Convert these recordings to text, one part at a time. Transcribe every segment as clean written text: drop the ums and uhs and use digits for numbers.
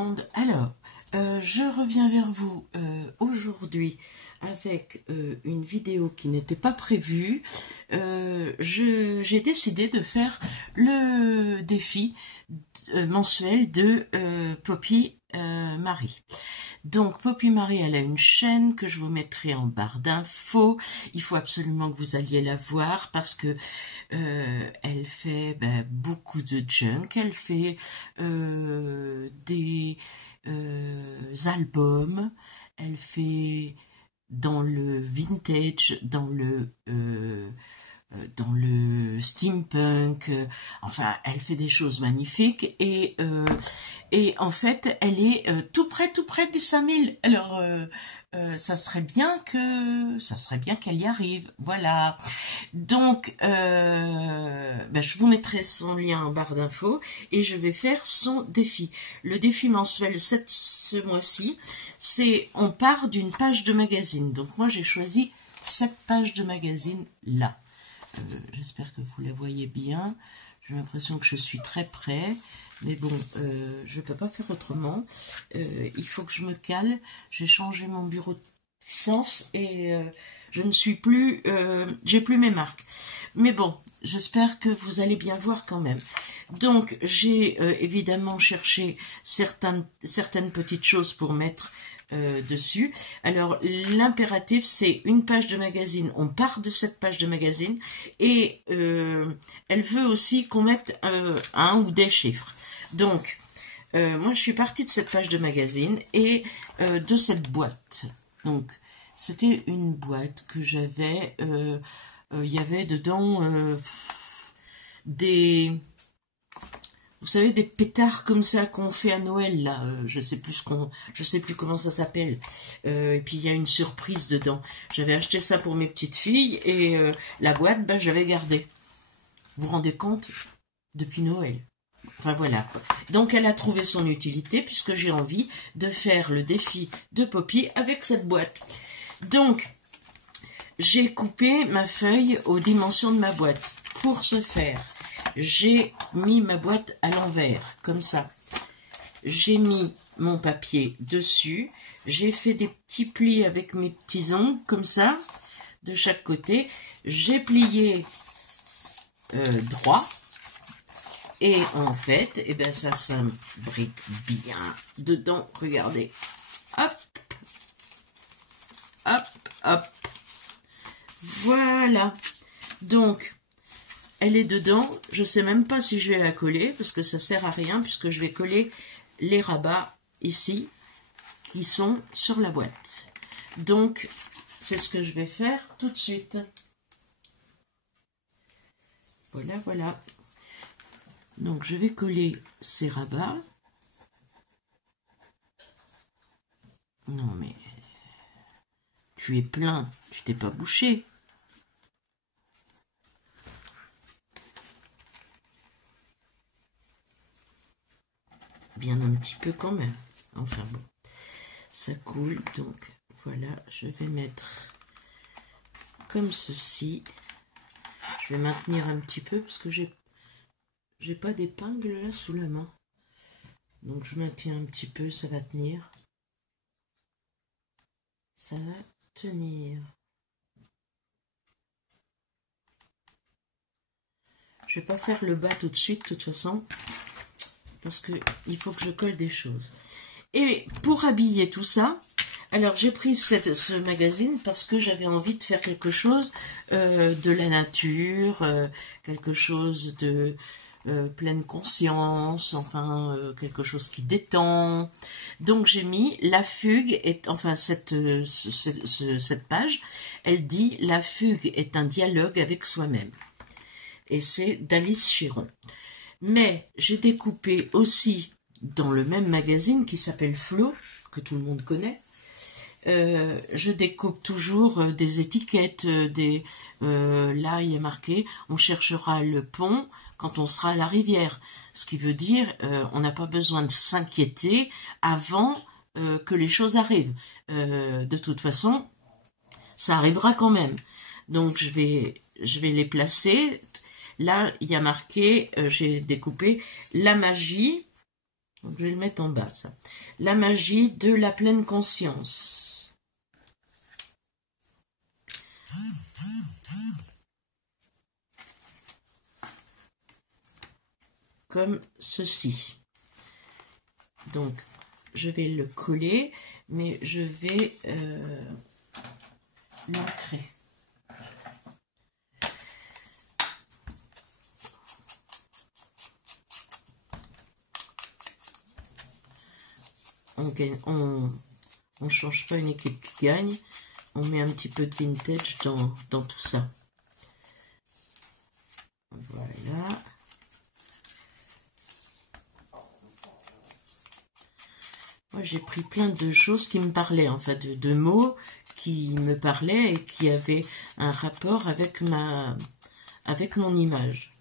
monde. Alors, je reviens vers vous aujourd'hui avec une vidéo qui n'était pas prévue. J'ai décidé de faire le défi mensuel de Poppy Marie. Donc Poppy Marie, elle a une chaîne que je vous mettrai en barre d'infos. Il faut absolument que vous alliez la voir parce que elle fait beaucoup de junk. Elle fait des albums. Elle fait dans le vintage, dans le steampunk, enfin elle fait des choses magnifiques et en fait elle est tout près des 5000. Alors ça serait bien qu'elle y arrive, voilà. Donc je vous mettrai son lien en barre d'infos et je vais faire son défi. Le défi mensuel ce mois-ci, c'est on part d'une page de magazine. Donc moi j'ai choisi cette page de magazine là. J'espère que vous la voyez bien. J'ai l'impression que je suis très près. Mais bon, je ne peux pas faire autrement. Il faut que je me cale. J'ai changé mon bureau de licence et je ne suis plus... j'ai plus mes marques. Mais bon, j'espère que vous allez bien voir quand même. Donc, j'ai évidemment cherché certaines petites choses pour mettre dessus. Alors l'impératif c'est une page de magazine, on part de cette page de magazine et elle veut aussi qu'on mette un ou des chiffres. Donc moi je suis partie de cette page de magazine et de cette boîte. Donc c'était une boîte que j'avais, il y avait dedans vous savez, des pétards comme ça qu'on fait à Noël, là, je sais plus comment ça s'appelle. Et puis il y a une surprise dedans. J'avais acheté ça pour mes petites filles et la boîte, j'avais gardé. Vous vous rendez compte? Depuis Noël. Enfin voilà. Donc elle a trouvé son utilité puisque j'ai envie de faire le défi de Poppy avec cette boîte. Donc j'ai coupé ma feuille aux dimensions de ma boîte. Pour ce faire, j'ai mis ma boîte à l'envers, comme ça. J'ai mis mon papier dessus. J'ai fait des petits plis avec mes petits ongles, comme ça, de chaque côté. J'ai plié droit. Et en fait, ça s'imbrique bien dedans. Regardez. Hop. Hop, hop. Voilà. Donc... elle est dedans, je ne sais même pas si je vais la coller, parce que ça ne sert à rien, puisque je vais coller les rabats ici, qui sont sur la boîte. Donc, c'est ce que je vais faire tout de suite. Voilà, voilà. Donc, je vais coller ces rabats. Non, mais... tu es plein, tu t'es pas bouché. Bien un petit peu quand même. Enfin bon, ça coule. Donc voilà, je vais mettre comme ceci. Je vais maintenir un petit peu parce que j'ai pas d'épingle là sous la main. Donc je maintiens un petit peu, ça va tenir. Ça va tenir. Je vais pas faire le bas tout de suite, de toute façon. Parce qu'il faut que je colle des choses. Et pour habiller tout ça, alors j'ai pris ce magazine parce que j'avais envie de faire quelque chose de la nature, quelque chose de pleine conscience, enfin quelque chose qui détend. Donc j'ai mis la fugue, enfin cette page, elle dit « La fugue est un dialogue avec soi-même ». Et c'est d'Alice Chiron. Mais j'ai découpé aussi dans le même magazine qui s'appelle Flo, que tout le monde connaît. Je découpe toujours des étiquettes, là il est marqué on cherchera le pont quand on sera à la rivière. Ce qui veut dire on n'a pas besoin de s'inquiéter avant que les choses arrivent. De toute façon, ça arrivera quand même. Donc je vais les placer. Là, il y a marqué, j'ai découpé la magie Donc, je vais le mettre en bas, ça. La magie de la pleine conscience. Comme ceci. Donc, je vais le coller, mais je vais l'ancrer. On change pas une équipe qui gagne, on met un petit peu de vintage dans tout ça. Voilà. Moi, j'ai pris plein de choses qui me parlaient, en fait, de mots qui me parlaient et qui avaient un rapport avec mon image.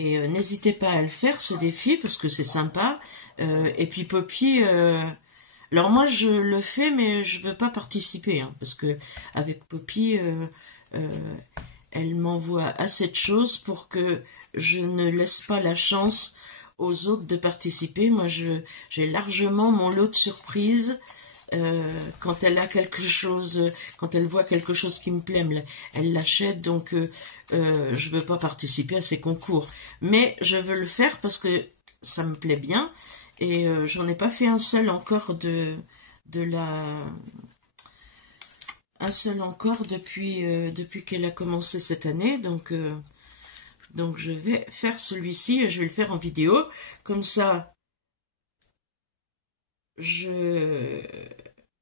Et n'hésitez pas à le faire, ce défi, parce que c'est sympa. Et puis Poppy, alors moi je le fais, mais je veux pas participer, hein, parce que avec Poppy, elle m'envoie assez de choses pour que je ne laisse pas la chance aux autres de participer. Moi, j'ai largement mon lot de surprises. Quand elle a quelque chose, quand elle voit quelque chose qui me plaît, elle l'achète, donc je veux pas participer à ces concours, mais je veux le faire parce que ça me plaît bien, et j'en ai pas fait un seul encore depuis qu'elle a commencé cette année, donc je vais faire celui-ci et je vais le faire en vidéo, comme ça.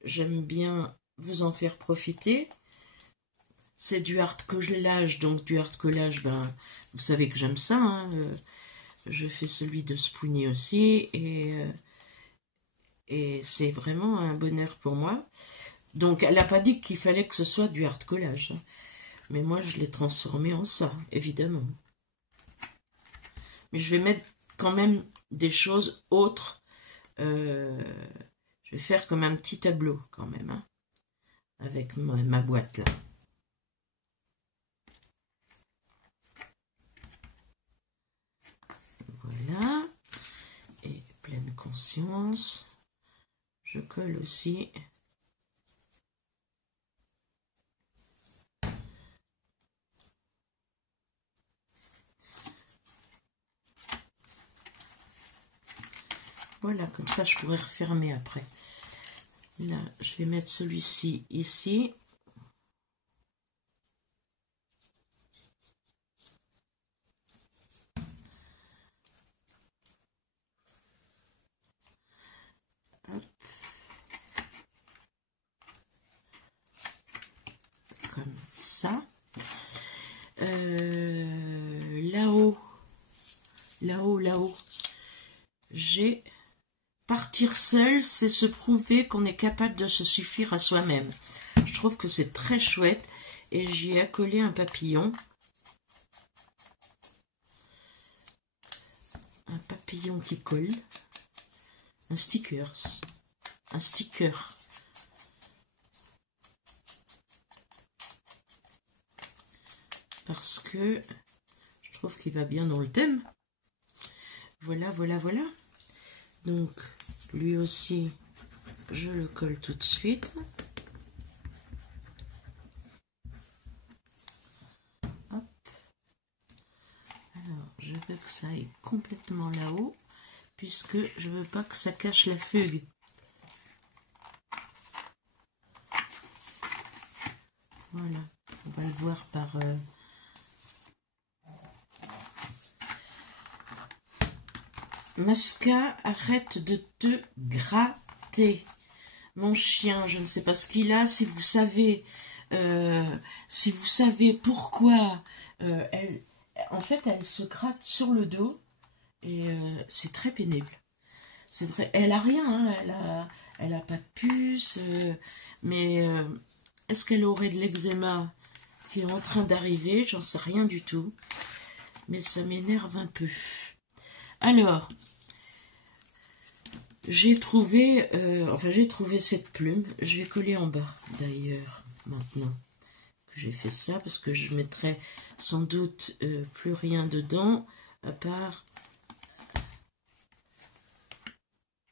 J'aime bien vous en faire profiter. C'est du hard collage, donc du hard collage, ben, vous savez que j'aime ça, hein. Je fais celui de Spoonie aussi, et c'est vraiment un bonheur pour moi. Donc elle n'a pas dit qu'il fallait que ce soit du hard collage, hein. Mais moi je l'ai transformé en ça, évidemment. Mais je vais mettre quand même des choses autres. Je vais faire comme un petit tableau quand même, hein, avec ma boîte là. Voilà. Et pleine conscience. Je colle aussi. Voilà, comme ça je pourrais refermer après. Là, je vais mettre celui-ci ici. Hop. Comme ça. Là-haut. Là-haut. J'ai... Partir seul, c'est se prouver qu'on est capable de se suffire à soi-même. Je trouve que c'est très chouette. Et j'y ai accolé un papillon. Un papillon qui colle. Un sticker. Un sticker. Parce que je trouve qu'il va bien dans le thème. Voilà. Donc, lui aussi, je le colle tout de suite. Hop. Alors, je veux que ça aille complètement là-haut, puisque je veux pas que ça cache la fugue. Voilà, on va le voir par... Masca, arrête de te gratter. Mon chien, je ne sais pas ce qu'il a. Si vous savez pourquoi elle se gratte sur le dos, et c'est très pénible. C'est vrai, elle a rien, hein, elle a pas de puce, mais est-ce qu'elle aurait de l'eczéma qui est en train d'arriver? J'en sais rien du tout, mais ça m'énerve un peu. Alors, j'ai trouvé cette plume. Je vais coller en bas, d'ailleurs, maintenant que j'ai fait ça, parce que je mettrai sans doute plus rien dedans, à part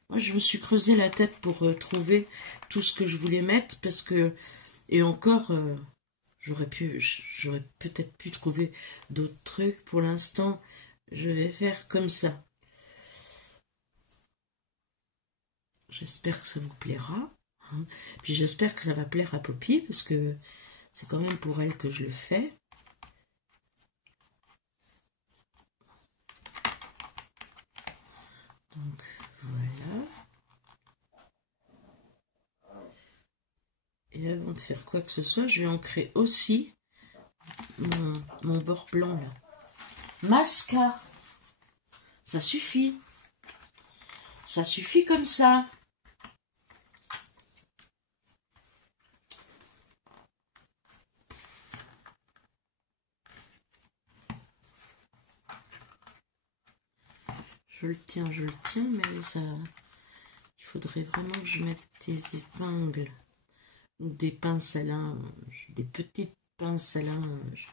Moi, je me suis creusé la tête pour trouver tout ce que je voulais mettre, parce que, et encore, j'aurais peut-être pu trouver d'autres trucs. Pour l'instant, je vais faire comme ça. J'espère que ça vous plaira. Hein. Puis j'espère que ça va plaire à Poppy, parce que c'est quand même pour elle que je le fais. Donc, voilà. Et avant de faire quoi que ce soit, je vais ancrer aussi mon bord blanc là. Masca. Ça suffit. Ça suffit comme ça. Je le tiens, mais ça... Il faudrait vraiment que je mette des épingles ou des pinces à linge, des petites pinces à linge.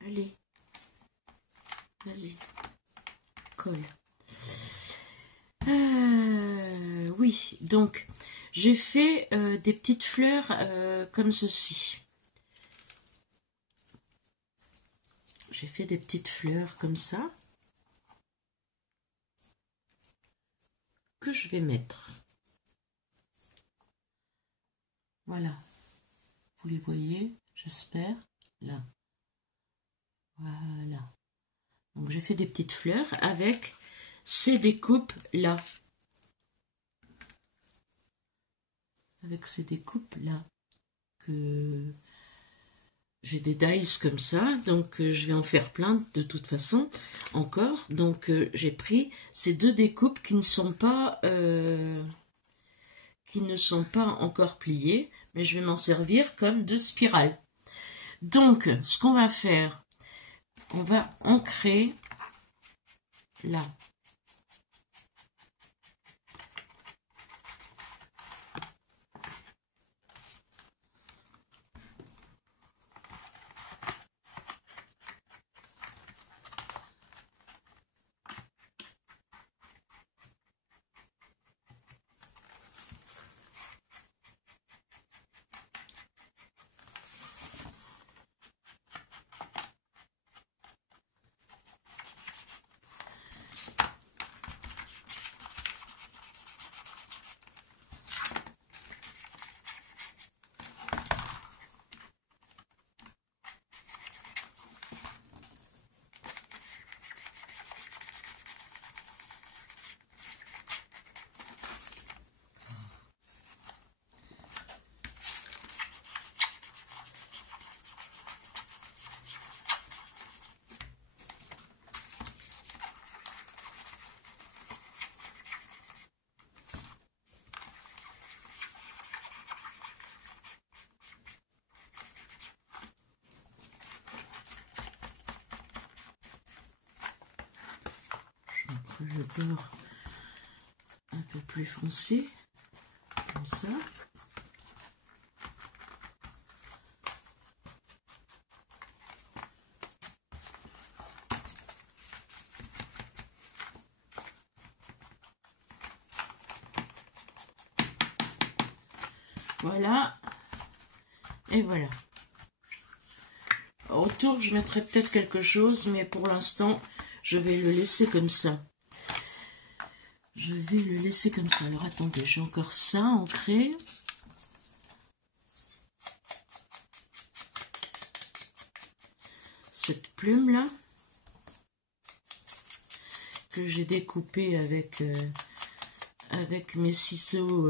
Allez, vas-y, colle. Oui, donc j'ai fait des petites fleurs comme ceci. J'ai fait des petites fleurs comme ça que je vais mettre. Voilà. Vous les voyez, j'espère. Là. Voilà. Donc j'ai fait des petites fleurs avec ces découpes là. Avec ces découpes là. Que j'ai des dies comme ça, donc je vais en faire plein de toute façon encore. Donc j'ai pris ces deux découpes qui ne sont pas encore pliées, mais je vais m'en servir comme de spirale. Donc ce qu'on va faire, on va ancrer là. Le bord un peu plus foncé, comme ça. Voilà. Et voilà. Autour, je mettrai peut-être quelque chose, mais pour l'instant, je vais le laisser comme ça. Je vais le laisser comme ça. Alors attendez, j'ai encore ça ancré. Cette plume là que j'ai découpée avec mes ciseaux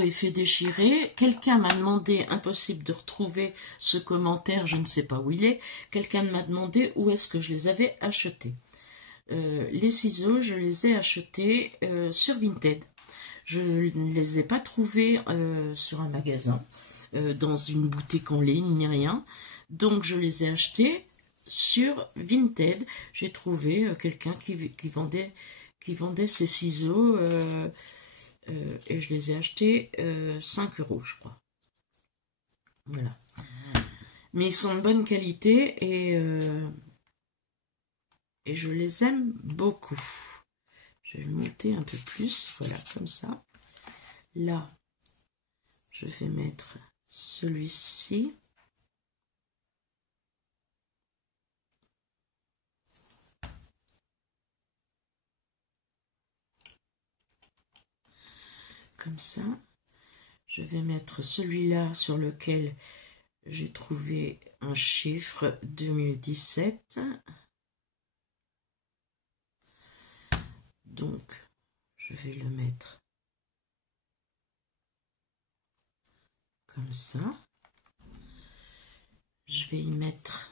effet déchiré. Quelqu'un m'a demandé, impossible de retrouver ce commentaire, je ne sais pas où il est. Quelqu'un m'a demandé où est-ce que je les avais achetés. Les ciseaux, je les ai achetés sur Vinted. Je ne les ai pas trouvés sur un magasin, dans une boutique en ligne, ni rien. Donc, je les ai achetés sur Vinted. J'ai trouvé quelqu'un qui vendait ces ciseaux et je les ai achetés 5 €, je crois. Voilà. Mais ils sont de bonne qualité et et je les aime beaucoup. Je vais le monter un peu plus, voilà, comme ça. Là, je vais mettre celui-ci. Comme ça. Je vais mettre celui-là sur lequel j'ai trouvé un chiffre 2017. Donc, je vais le mettre comme ça. Je vais y mettre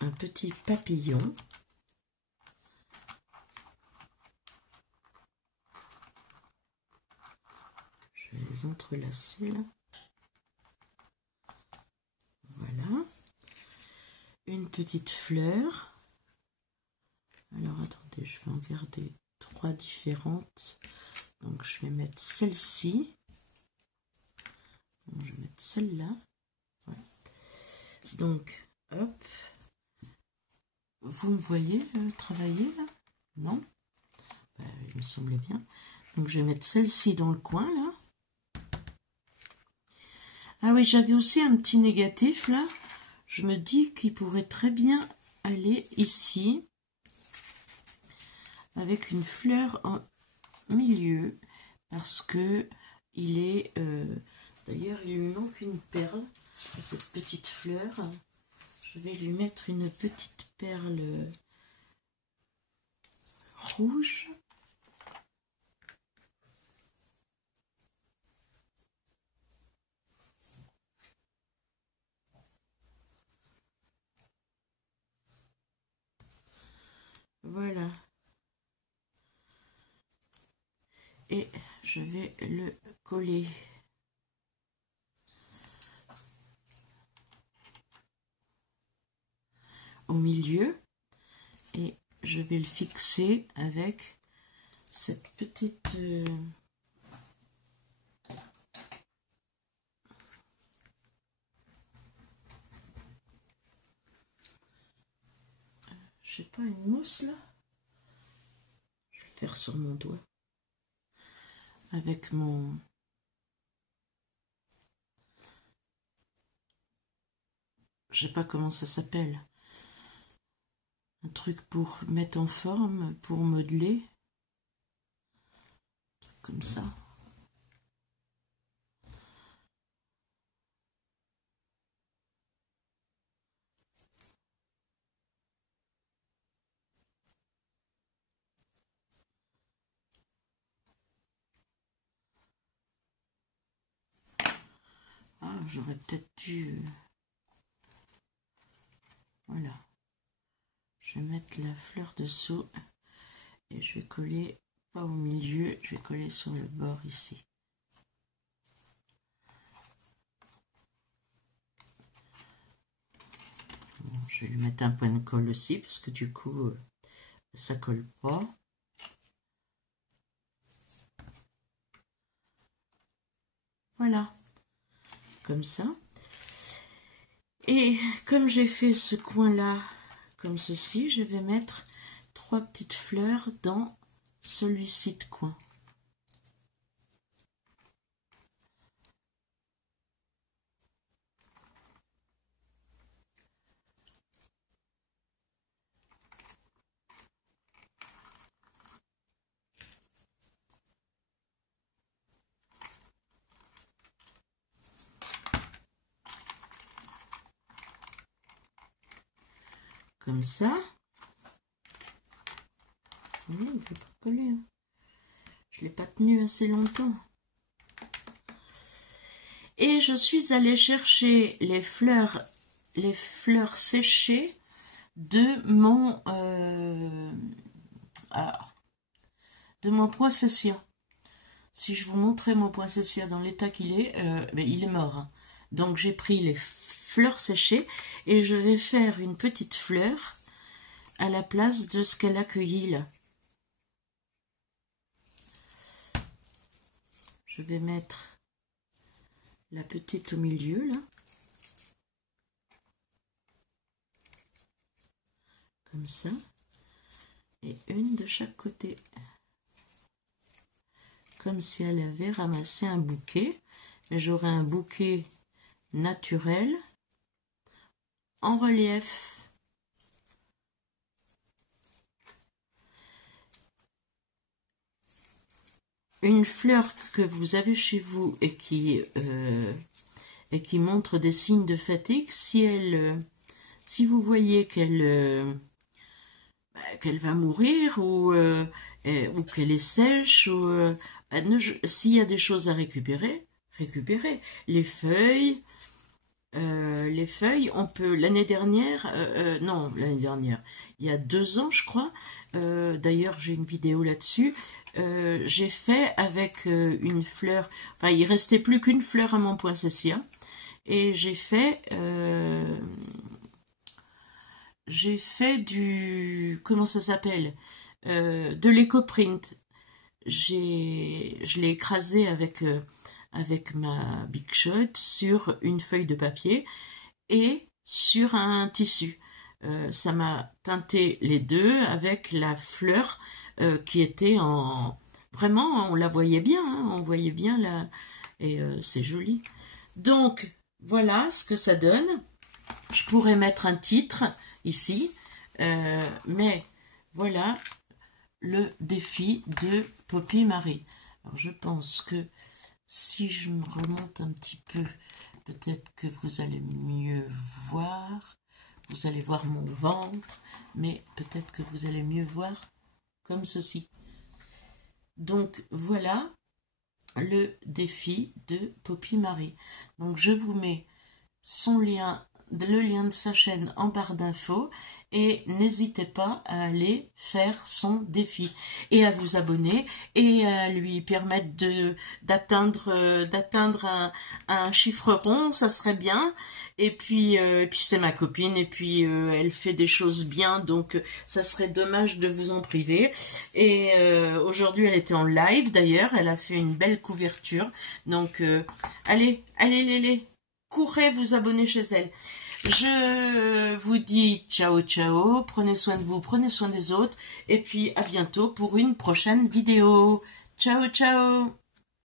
un petit papillon. Je vais les entrelacer là. Voilà. Une petite fleur. Alors attendez, je vais en garder 3 différentes. Donc je vais mettre celle-ci. Je vais mettre celle-là. Voilà. Donc, hop. Vous me voyez travailler là? Non? Il me semblait bien. Donc je vais mettre celle-ci dans le coin là. Ah oui, j'avais aussi un petit négatif là. Je me dis qu'il pourrait très bien aller ici. Avec une fleur en milieu. Parce que il est... d'ailleurs, il lui manque une perle à cette petite fleur. Je vais lui mettre une petite perle rouge. Voilà. Et je vais le coller au milieu et je vais le fixer avec cette petite je sais pas, une mousse là. Je vais le faire sur mon doigt avec mon je sais pas comment ça s'appelle, un truc pour mettre en forme, pour modeler, comme ça. Ah, j'aurais peut-être dû... Voilà. Je vais mettre la fleur dessous et je vais coller, pas au milieu, je vais coller sur le bord ici. Bon, je vais lui mettre un point de colle aussi parce que du coup, ça colle pas. Voilà. Comme ça. Et comme j'ai fait ce coin-là, comme ceci, je vais mettre 3 petites fleurs dans celui-ci de coin. Comme ça. Oui, il ne faut pas coller. Hein. Je ne l'ai pas tenu assez longtemps. Et je suis allée chercher les fleurs séchées de mon poinsettia. Si je vous montrais mon poinsettia dans l'état qu'il est, il est mort. Hein. Donc j'ai pris les fleurs séchées et je vais faire une petite fleur à la place de ce qu'elle a cueilli là. Je vais mettre la petite au milieu là. comme ça, et une de chaque côté, comme si elle avait ramassé un bouquet, mais j'aurai un bouquet naturel en relief. Une fleur que vous avez chez vous et qui montre des signes de fatigue, si vous voyez qu'elle va mourir ou qu'elle est sèche, ou s'il y a des choses à récupérer, récupérez les feuilles. On peut, l'année dernière, non, l'année dernière, il y a 2 ans, je crois, d'ailleurs, j'ai une vidéo là-dessus, j'ai fait avec une fleur, enfin, il restait plus qu'une fleur à mon poinsettia, et j'ai fait du, comment ça s'appelle, de l'éco-print. Je l'ai écrasé avec ma Big Shot sur une feuille de papier et sur un tissu. Ça m'a teinté les deux avec la fleur qui était en... Vraiment, on la voyait bien, hein, on voyait bien la... Et c'est joli. Donc, voilà ce que ça donne. Je pourrais mettre un titre ici, mais voilà le défi de Poppy Marie. Alors, je pense que si je me remonte un petit peu, peut-être que vous allez mieux voir. Vous allez voir mon ventre, mais peut-être que vous allez mieux voir comme ceci. Donc voilà le défi de Poppy Marie. Donc je vous mets son lien, le lien de sa chaîne en barre d'infos, et n'hésitez pas à aller faire son défi et à vous abonner et à lui permettre d'atteindre un chiffre rond, ça serait bien. Et puis c'est ma copine, et puis elle fait des choses bien, donc ça serait dommage de vous en priver. Et aujourd'hui elle était en live d'ailleurs, elle a fait une belle couverture, donc allez, courez vous abonner chez elle. Je vous dis ciao ciao, prenez soin de vous, prenez soin des autres, et puis à bientôt pour une prochaine vidéo. Ciao ciao.